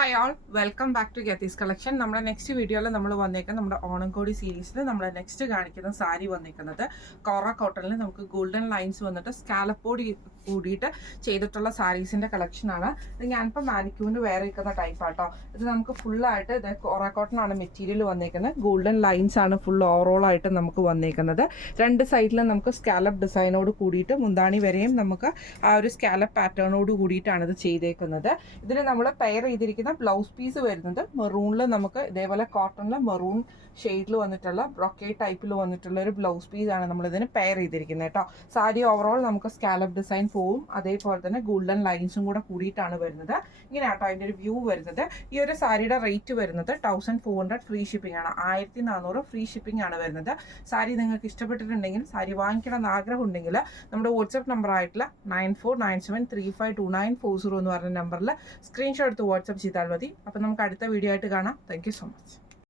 Hi all welcome back to ഗെത്തീസ് collection. നമ്മുടെ next വീഡിയോയിൽ നമ്മൾ വന്നേക്കുന്നത് നമ്മുടെ ഓണംകോടി സീരീസിൽ നമ്മൾ നെക്സ്റ്റ് കാണിക്കുന്ന സാരി വന്നിരിക്കുന്നത് കോറ കോട്ടണിൽ നമുക്ക് ഗോൾഡൻ ലൈൻസ് വന്നിട്ട് സ്കാലപ്പോട് കൂടിയിട്ട് ചെയ്തിട്ടുള്ള സാരീസിൻ്റെ കളക്ഷനാണ്. ഇത് ഞാനിപ്പോൾ മാനിക്യൂവിന് വേറെ ഇരിക്കുന്ന ടൈപ്പാട്ടോ. ഇത് നമുക്ക് ഫുള്ളായിട്ട് ഇത് കോറ കോട്ടൺ ആണ് മെറ്റീരിയൽ വന്നേക്കുന്നത്. ഗോൾഡൻ ലൈൻസ് ആണ് ഫുൾ ഓവറോൾ ആയിട്ട് നമുക്ക് വന്നേക്കുന്നത്. രണ്ട് സൈഡിലും നമുക്ക് സ്കാലപ്പ് ഡിസൈനോട് കൂടിയിട്ട് മുന്താണി വരെയും നമുക്ക് ആ ഒരു സ്കാലപ്പ് പാറ്റേണോട് കൂടിയിട്ടാണ് ഇത് ചെയ്തേക്കുന്നത്. ഇതിൽ നമ്മൾ പെയർ ചെയ്തിരിക്കുന്ന ബ്ലൗസ് പീസ് വരുന്നത് മെറൂണിൽ നമുക്ക് ഇതേപോലെ കോട്ടണിൽ മെറൂൺ ഷെയ്ഡിൽ വന്നിട്ടുള്ള ബ്രൊക്കേഡ് ടൈപ്പിൽ വന്നിട്ടുള്ള ഒരു ബ്ലൗസ് പീസാണ് നമ്മൾ ഇതിന് പെയർ ചെയ്തിരിക്കുന്നത് കേട്ടോ. സാരി ഓവറോൾ നമുക്ക് സ്കാലപ്പ് ഡിസൈൻ പോവും, അതേപോലെ തന്നെ ഗോൾഡൻ ലൈൻസും കൂടെ കൂടിയിട്ടാണ് വരുന്നത്. ഇങ്ങനെയാട്ടോ അതിൻ്റെ ഒരു വ്യൂ വരുന്നത്. ഈ ഒരു സാരിയുടെ റേറ്റ് വരുന്നത് 1400 ഫ്രീ ഷിപ്പിംഗ് ആണ്. 1400 ഫ്രീ ഷിപ്പിംഗ് ആണ് വരുന്നത്. സാരി നിങ്ങൾക്ക് ഇഷ്ടപ്പെട്ടിട്ടുണ്ടെങ്കിൽ, സാരി വാങ്ങിക്കണം എന്ന് ആഗ്രഹം ഉണ്ടെങ്കിൽ നമ്മുടെ വാട്സപ്പ് നമ്പർ ആയിട്ടുള്ള 9497352940 എന്ന് പറഞ്ഞ നമ്പറിൽ സ്ക്രീൻഷോട്ട് എടുത്ത് വാട്സപ്പ് ചെയ്താൽ മതി. അപ്പം നമുക്ക് അടുത്ത വീഡിയോ ആയിട്ട് കാണാം. Thank you so much.